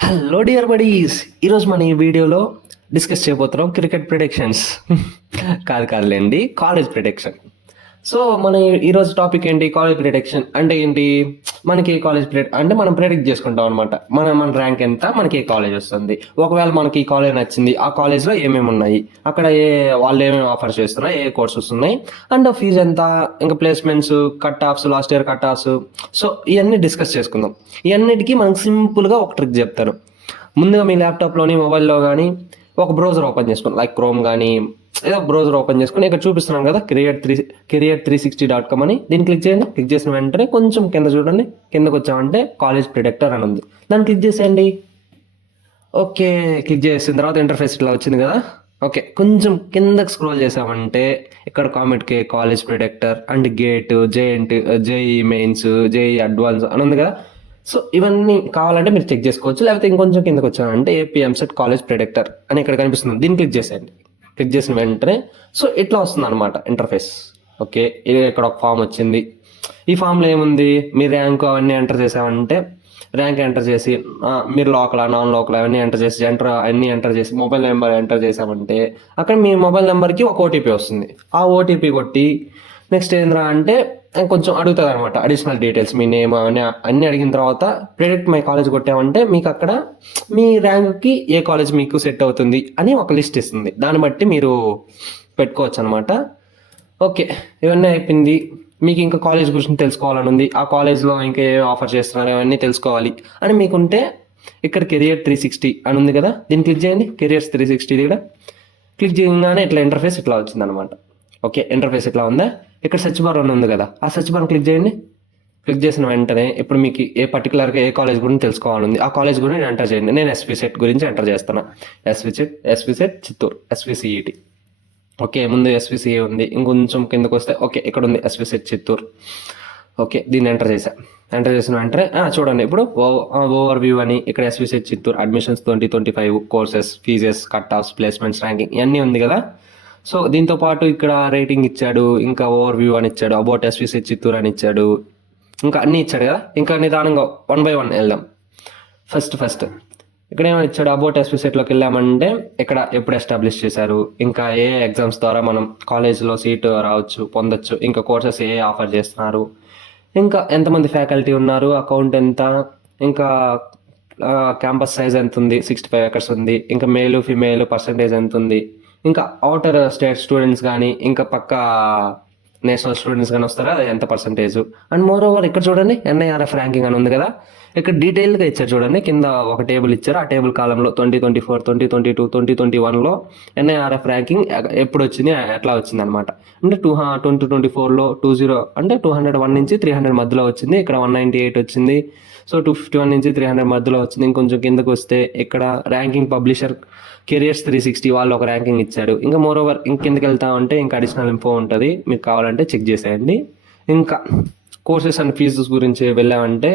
Hello dear buddies, ఈరోజు మన ఈ వీడియోలో డిస్కస్ చేయబోతున్నాం క్రికెట్ ప్రిడిక్షన్స్. కాదులేండి, కాలేజ్ ప్రిడిక్షన్. సో మన ఈరోజు టాపిక్ ఏంటి? కాలేజ్ ప్రిడిక్షన్ అంటే ఏంటి? మనకి కాలేజ్ అంటే మనం ప్రిడిక్ట్ చేసుకుంటాం అనమాట. మన ర్యాంక్ ఎంత, మనకి ఏ కాలేజ్ వస్తుంది. ఒకవేళ మనకి ఈ కాలేజ్ నచ్చింది, ఆ కాలేజ్లో ఏమేమి ఉన్నాయి, అక్కడ వాళ్ళు ఏమేమి ఆఫర్స్ చేస్తున్నారు, ఏ కోర్సెస్ ఉన్నాయి, అండ్ ఫీజు ఎంత, ఇంకా placements, cut offs, last year cut offs. So ఇవన్నీ డిస్కస్ చేసుకుందాం. ఇవన్నిటికీ మనకు సింపుల్గా ఒక ట్రిక్ చెప్తాను. ముందుగా మీ ల్యాప్టాప్లోని, మొబైల్లో కానీ ఒక బ్రౌజర్ ఓపెన్ చేసుకోండి, లైక్ క్రోమ్ కానీ ఏదో బ్రౌజర్ ఓపెన్ చేసుకుని ఇక్కడ చూపిస్తున్నాను కదా, career360.com అని. దీన్ని క్లిక్ చేయండి. క్లిక్ చేసిన వెంటనే కొంచెం కింద చూడండి, కిందకు వచ్చామంటే కాలేజ్ ప్రిడిక్టర్ అని ఉంది, దాన్ని క్లిక్ చేసేయండి. ఓకే, క్లిక్ చేసిన తర్వాత ఇంటర్ఫేస్ ఇట్లా వచ్చింది కదా. ఓకే, కొంచెం కిందకి స్క్రోల్ చేసామంటే ఇక్కడ కామెంట్కి college predictor and GATE, JEE Mains, JEE advance అని ఉంది కదా. సో ఇవన్నీ కావాలంటే మీరు చెక్ చేసుకోవచ్చు. లేకపోతే ఇంకొంచెం కిందకి వచ్చామంటే ఏపీ ఎంసెట్ కాలేజ్ ప్రిడిక్టర్ అని ఇక్కడ కనిపిస్తుంది, దీన్ని క్లిక్ చేసేయండి. క్లిక్ చేసిన వెంటనే సో ఇట్లా వస్తుంది అనమాట ఇంటర్ఫేస్. ఓకే, ఇక్కడ ఒక ఫామ్ వచ్చింది. ఈ ఫామ్లో ఏముంది, మీ ర్యాంక్ అవన్నీ ఎంటర్ చేసామంటే ర్యాంక్ ఎంటర్ చేసి, మీరు లోకల్ నాన్ లోకల్ అవన్నీ ఎంటర్ చేసి, అన్నీ ఎంటర్ చేసి, మొబైల్ నెంబర్ ఎంటర్ చేసామంటే అక్కడ మీ మొబైల్ నెంబర్కి ఒక ఓటీపీ వస్తుంది. ఆ ఓటీపీ కొట్టి నెక్స్ట్ ఏంద్రా అంటే కొంచెం అడుగుతుంది అనమాట, అడిషనల్ డీటెయిల్స్, మీ నేమ్ అన్నీ అడిగిన తర్వాత ప్రిడిక్ట్ మై కాలేజ్ కొట్టామంటే మీకు అక్కడ మీ ర్యాంక్కి ఏ కాలేజ్ మీకు సెట్ అవుతుంది అని ఒక లిస్ట్ ఇస్తుంది. దాన్ని బట్టి మీరు పెట్టుకోవచ్చు అనమాట. ఓకే, ఇవన్నీ అయిపోయింది. మీకు ఇంకా కాలేజ్ గురించి తెలుసుకోవాలని ఉంది, ఆ కాలేజ్లో ఇంకా ఏ ఆఫర్ చేస్తున్నారు అవన్నీ తెలుసుకోవాలి అని మీకుంటే ఇక్కడ career360 అని ఉంది కదా, దీన్ని క్లిక్ చేయండి. careers360 దగ్గర క్లిక్ చేయగానే ఇట్లా ఇంటర్ఫేస్ ఇట్లా వచ్చింది అనమాట. ఓకే, ఇంటర్ఫేస్ ఇట్లా ఉందా. ఇక్కడ సెర్చ్ బార్ అని ఉంది కదా, ఆ సెర్చ్ బార్ క్లిక్ చేయండి. క్లిక్ చేసిన వెంటనే ఇప్పుడు మీకు ఏ పర్టికులర్గా ఏ కాలేజ్ గురించి తెలుసుకోవాలంది, ఆ కాలేజ్ గురించి ఎంటర్ చేయండి. నేను ఎస్వి సెట్ గురించి ఎంటర్ చేస్తాను. SV CET Chittoor, SVCET. Okay, ముందు ఎస్విసిఏ ఉంది, ఇంకొంచెం కిందకు వస్తే ఓకే ఇక్కడ ఉంది ఎస్వి సెట్ చిత్తూరు. ఓకే, దీన్ని ఎంటర్ చేసిన వెంటనే చూడండి ఇప్పుడు ఓవర్ వ్యూ అని ఇక్కడ SV CET Chittoor admissions 2025 courses, fees, cutoffs, placements, ranking ఇవన్నీ ఉంది కదా. సో దీంతో పాటు ఇక్కడ రేటింగ్ ఇచ్చాడు, ఇంకా ఓవర్ వ్యూ అని ఇచ్చాడు, అబౌట్ ఎస్విసి చిత్తూరు అని ఇచ్చాడు, ఇంకా అన్నీ ఇచ్చాడు కదా. ఇంకా నిదానంగా 1 by 1 వెళ్దాం. ఫస్ట్ ఇక్కడ ఏమైనా ఇచ్చాడు, అబౌట్ ఎస్విసెట్లోకి వెళ్ళామంటే ఇక్కడ ఎప్పుడు ఎస్టాబ్లిష్ చేశారు, ఇంకా ఏ ఎగ్జామ్స్ ద్వారా మనం కాలేజ్లో సీటు పొందొచ్చు, ఇంకా కోర్సెస్ ఏ ఆఫర్ చేస్తున్నారు, ఇంకా ఎంతమంది ఫ్యాకల్టీ ఉన్నారు, అకౌంట్ ఎంత, ఇంకా క్యాంపస్ సైజ్ ఎంత ఉంది, 65 acres ఉంది, ఇంకా మేలు ఫిమేల్ పర్సంటేజ్ ఎంత ఉంది, ఇంకా అవుటర్ స్టేట్ స్టూడెంట్స్ కానీ ఇంకా పక్క నేషనల్ స్టూడెంట్స్ కానీ వస్తారా, అది ఎంత పర్సంటేజ్. అండ్ మోర్ ఓవర్ ఇక్కడ చూడండి ఎన్ఐఆర్ఎఫ్ ర్యాంకింగ్ అని ఉంది కదా, ఇక్కడ డీటెయిల్గా ఇచ్చారు చూడండి. కింద ఒక టేబుల్ ఇచ్చారు, ఆ టేబుల్ కాలంలో 2024, 2022, 2021లో ఎన్ఐఆర్ఎఫ్ ర్యాంకింగ్ ఎప్పుడు వచ్చింది, ఎట్లా వచ్చింది అనమాట. అంటే 2024లో 20 అంటే 201 నుంచి 300 మధ్యలో వచ్చింది. ఇక్కడ 198 వచ్చింది. సో 251 నుంచి 300 మధ్యలో వచ్చింది. ఇంకొంచెం కిందకు వస్తే ఇక్కడ ర్యాంకింగ్ పబ్లిషర్ careers360 వాళ్ళు ఒక ర్యాంకింగ్ ఇచ్చారు. ఇంకా మోర్ ఓవర్ కిందకి వెళ్తా ఉంటే ఇంకా అడిషనల్ ఇన్ఫో ఉంటుంది, మీకు కావాలంటే చెక్ చేసేయండి. ఇంకా కోర్సెస్ అండ్ ఫీజెస్ గురించి వెళ్ళామంటే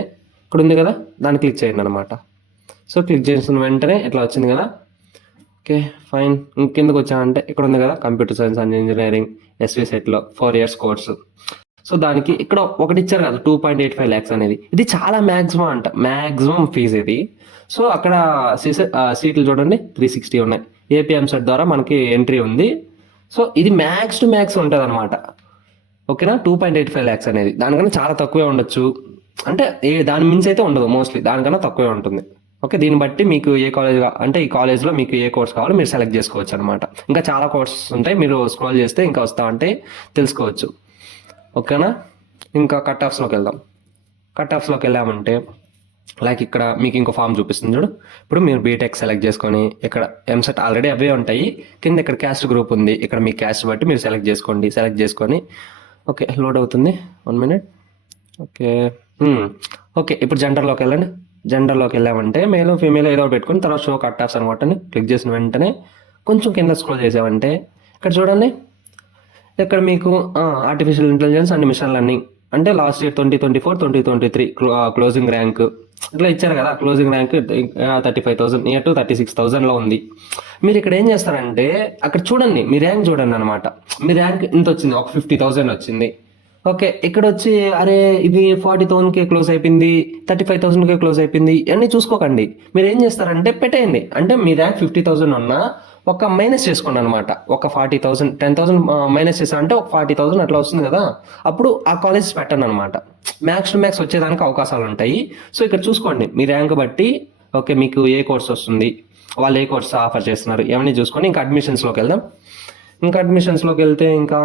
ఇక్కడ ఉంది కదా, దాన్ని క్లిక్ చేయండి అనమాట. సో క్లిక్ చేసిన వెంటనే ఇట్లా వచ్చింది కదా. ఓకే ఫైన్, కిందకు వచ్చామంటే ఇక్కడ ఉంది కదా computer science and engineering SV సెట్లో 4 years కోర్సు. సో దానికి ఇక్కడ ఒకటి ఇచ్చారు కదా 2.85 lakhs అనేది, ఇది చాలా మ్యాక్సిమం ఫీజు ఇది. సో అక్కడ సీట్లు చూడండి 360 ఉన్నాయి. ఏపీ ఎంసెట్ ద్వారా మనకి ఎంట్రీ ఉంది. సో ఇది మ్యాక్స్ టు మ్యాక్స్ ఉంటుంది అనమాట. ఓకేనా, 2.85 lakhs అనేది దానికన్నా చాలా తక్కువే ఉండొచ్చు, అంటే దాని మించి అయితే ఉండదు, మోస్ట్లీ దానికన్నా తక్కువే ఉంటుంది. ఓకే, దీన్ని బట్టి మీకు ఏ కాలేజ్ అంటే ఈ కాలేజ్లో మీకు ఏ కోర్స్ కావాలో మీరు సెలెక్ట్ చేసుకోవచ్చు అనమాట. ఇంకా చాలా కోర్సెస్ ఉంటాయి, మీరు స్క్రోల్ చేస్తే ఇంకా వస్తా అంటే తెలుసుకోవచ్చు. ఓకేనా, ఇంకా కట్ ఆఫ్స్లోకి వెళ్దాం. కట్ ఆఫ్స్లోకి వెళ్ళామంటే లైక్ ఇక్కడ మీకు ఇంకో ఫామ్ చూపిస్తుంది చూడు. ఇప్పుడు మీరు బీటెక్ సెలెక్ట్ చేసుకొని ఇక్కడ ఎంసెట్ ఆల్రెడీ అవే ఉంటాయి, కింద ఇక్కడ క్యాస్ట్ గ్రూప్ ఉంది, ఇక్కడ మీ క్యాస్ట్ బట్టి మీరు సెలెక్ట్ చేసుకొని ఓకే లోడ్ అవుతుంది. 1 minute. ఓకే ఇప్పుడు జెండర్లోకి వెళ్ళండి. జెండర్లోకి వెళ్ళామంటే మేల్ ఫీమేల్ ఏదో పెట్టుకుని తర్వాత షో కట్ ఆఫ్స్ అనమాట. క్లిక్ చేసిన వెంటనే కొంచెం కింద స్క్రోల్ చేసామంటే ఇక్కడ చూడండి, ఇక్కడ మీకు artificial intelligence and machine learning అంటే లాస్ట్ ఇయర్ 2024, 2023 క్లోజింగ్ ర్యాంక్ ఇట్లా ఇచ్చారు కదా. క్లోజింగ్ ర్యాంక్ 35,000 నియర్ టు 36,000లో ఉంది. మీరు ఇక్కడ ఏం చేస్తారంటే అక్కడ చూడండి, మీ ర్యాంక్ చూడండి అనమాట. మీ ర్యాంక్ ఇంత వచ్చింది, ఒక 50,000 వచ్చింది. ఓకే. ఇక్కడొచ్చి అరే! ఇది 40,000కే క్లోజ్ అయిపోయింది. 35,000కే క్లోజ్ అయిపోయింది. ఇయన్నీ చూసుకోకండి. మీరేం చేస్తారంటే పెట్టేయండి. అంటే మీ ర్యాంక్ 50,000 ఉన్నా ఒక మైనస్ చేసుకోండనమాట. ఒక 40,000, 10,000 మైనస్ చేశారంటే ఒక 40,000 అట్లా వస్తుంది కదా! అప్పుడు ఆ కాలేజెస్ పెట్టండనమాట. మ్యాక్స్ టు మ్యాక్స్ వచ్చేదానికి అవకాశాలుంటాయి. సో, ఇక్కడ చూసుకోండి. మీ ర్యాంక్ బట్టి ఓకే. మీకు ఏ కోర్స్ వస్తుంది? వాళ్ళు ఏ కోర్స్ ఆఫర్ చేస్తున్నారు? ఇవన్నీ చూసుకొని ఇంకా అడ్మిషన్స్‌లోకెళ్దాం. ఇంకా అడ్మిషన్స్‌లోకెళ్తే ఇంకా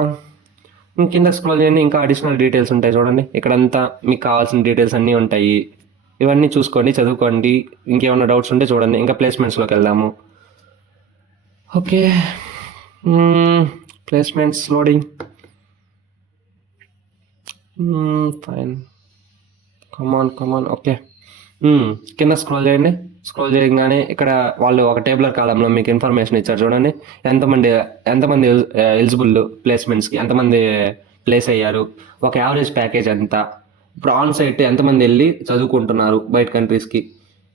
కింద స్క్రోల్ చేయండి. ఇంకా అడిషనల్ డీటెయిల్స్ ఉంటాయి చూడండి. ఇక్కడంతా మీకు కావాల్సిన డీటెయిల్స్ అన్నీ ఉంటాయి. ఇవన్నీ చూసుకోండి, చదువుకోండి. ఇంకేమైనా డౌట్స్ ఉంటే చూడండి. ఇంకా ప్లేస్మెంట్స్‌లోకి వెళ్దాము. ఓకే. Placements loading. ఫైన్. కమాన్. ఓకే. కింద స్క్రోల్ చేయండి. స్క్రోల్ చేయగానే ఇక్కడ వాళ్ళు ఒక టేబులర్ కాలంలో మీకు ఇన్ఫర్మేషన్ ఇచ్చారు చూడండి. ఎంతమంది ఎలిజిబుల్ ప్లేస్మెంట్స్కి ఎంతమంది ప్లేస్ అయ్యారు, ఒక యావరేజ్ ప్యాకేజ్ ఎంత, ఇప్పుడు ఆన్ సైట్ ఎంతమంది వెళ్ళి చదువుకుంటున్నారు బయట కంట్రీస్కి.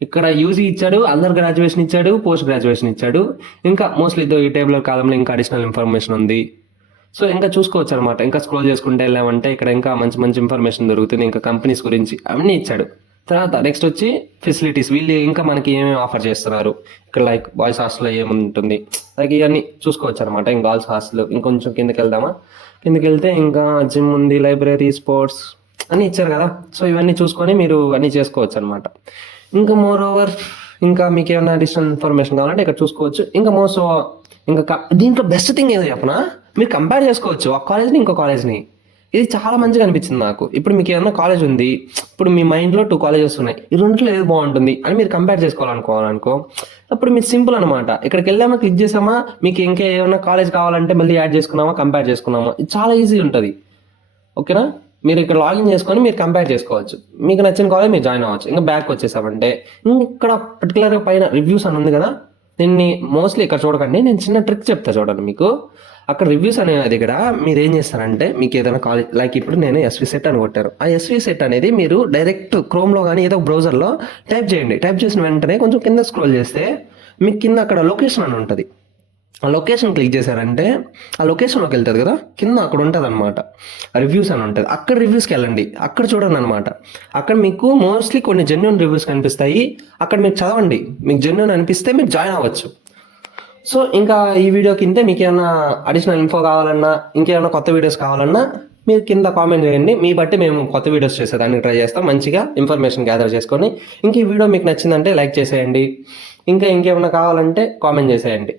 ఇక్కడ యూజీ ఇచ్చాడు, అండర్ గ్రాడ్యుయేషన్ ఇచ్చాడు, పోస్ట్ గ్రాడ్యుయేషన్ ఇచ్చాడు. ఇంకా మోస్ట్లీ ఈ టేబులర్ కాలంలో ఇంకా అడిషనల్ ఇన్ఫర్మేషన్ ఉంది. సో ఇంకా చూసుకోవచ్చు అనమాట. ఇంకా స్క్రోల్ చేసుకుంటే వెళ్ళామంటే ఇక్కడ ఇంకా మంచి మంచి ఇన్ఫర్మేషన్ దొరుకుతుంది. ఇంకా కంపెనీస్ గురించి అన్నీ ఇచ్చాడు. తర్వాత నెక్స్ట్ వచ్చి ఫెసిలిటీస్, వీళ్ళు ఇంకా మనకి ఏమేమి ఆఫర్ చేస్తున్నారు. ఇక్కడ లైక్ బాయ్స్ హాస్టల్లో ఏముంటుంది, లైక్ ఇవన్నీ చూసుకోవచ్చు అనమాట. ఇంకా గర్ల్స్ హాస్టల్ ఇంకొంచెం కిందకి వెళ్దామా. కిందకి వెళ్తే ఇంకా జిమ్ ఉంది, లైబ్రరీ, స్పోర్ట్స్ అన్నీ ఇచ్చారు కదా. సో ఇవన్నీ చూసుకొని మీరు అన్నీ చేసుకోవచ్చు అనమాట. ఇంకా మోర్ ఓవర్ ఇంకా మీకు ఏమైనా అడిషనల్ ఇన్ఫర్మేషన్ కావాలంటే ఇక్కడ చూసుకోవచ్చు. ఇంకా ఇంకా దీంట్లో బెస్ట్ థింగ్ ఏదో చెప్పనా, మీరు కంపేర్ చేసుకోవచ్చు ఒక కాలేజ్ని ఇంకో కాలేజ్ని. ఇది చాలా మంచిగా అనిపించింది నాకు. ఇప్పుడు మీకు ఏదైనా కాలేజ్ ఉంది, ఇప్పుడు మీ మైండ్లో 2 కాలేజెస్ ఉన్నాయి, ఈ రెండులో ఏది బాగుంటుంది అని మీరు కంపేర్ చేసుకోవాలనుకో అప్పుడు మీరు సింపుల్ అనమాట. ఇక్కడికి వెళ్ళామా, క్లిక్ చేసామా, మీకు ఇంకా ఏమైనా కాలేజ్ కావాలంటే మళ్ళీ యాడ్ చేసుకున్నామా, కంపేర్ చేసుకున్నామా, ఇది చాలా ఈజీ ఉంటుంది. ఓకేనా. మీరు ఇక్కడ లాగిన్ చేసుకొని మీరు కంపేర్ చేసుకోవచ్చు. మీకు నచ్చిన కాలేజ్ మీరు జాయిన్ అవ్వచ్చు. ఇంకా బ్యాక్ వచ్చేసామంటే ఇక్కడ పర్టికులర్గా పైన రివ్యూస్ అని ఉంది కదా, దీన్ని మోస్ట్లీ ఇక్కడ చూడకండి. నేను చిన్న ట్రిక్ చెప్తా చూడండి మీకు. అక్కడ రివ్యూస్ అనేది ఇక్కడ మీరు ఏం చేస్తారంటే, మీకు ఏదైనా కాలేజ్ లైక్ ఇప్పుడు నేను ఎస్వి సెట్ అని కొట్టారు. ఆ ఎస్వి సెట్ అనేది మీరు డైరెక్ట్ క్రోమ్లో కానీ ఏదో బ్రౌజర్లో టైప్ చేయండి. టైప్ చేసిన వెంటనే కొంచెం కింద స్క్రోల్ చేస్తే మీకు కింద అక్కడ లొకేషన్ అని ఉంటుంది. ఆ లొకేషన్ క్లిక్ చేశారంటే ఆ లొకేషన్లోకి వెళ్తుంది కదా, కింద అక్కడ ఉంటుంది అనమాట రివ్యూస్ అని ఉంటుంది. అక్కడ రివ్యూస్కి వెళ్ళండి, అక్కడ చూడండి అనమాట. అక్కడ మీకు మోస్ట్లీ కొన్ని జెన్యున్ రివ్యూస్ కనిపిస్తాయి. అక్కడ మీరు చదవండి, మీకు జెన్యున్ అనిపిస్తే మీరు జాయిన్ అవ్వచ్చు. సో ఇంకా ఈ వీడియో కింద మీకు ఏమైనా అడిషనల్ ఇన్ఫో కావాలన్నా, ఇంకేమైనా కొత్త వీడియోస్ కావాలన్నా మీరు కింద కామెంట్ చేయండి. మీ బట్టి మేము కొత్త వీడియోస్ చేసేదానికి ట్రై చేస్తాం. మంచిగా ఇన్ఫర్మేషన్ గ్యాదర్ చేసుకొని. ఇంక ఈ వీడియో మీకు నచ్చిందంటే లైక్ చేసేయండి. ఇంకా ఇంకేమైనా కావాలంటే కామెంట్ చేసేయండి.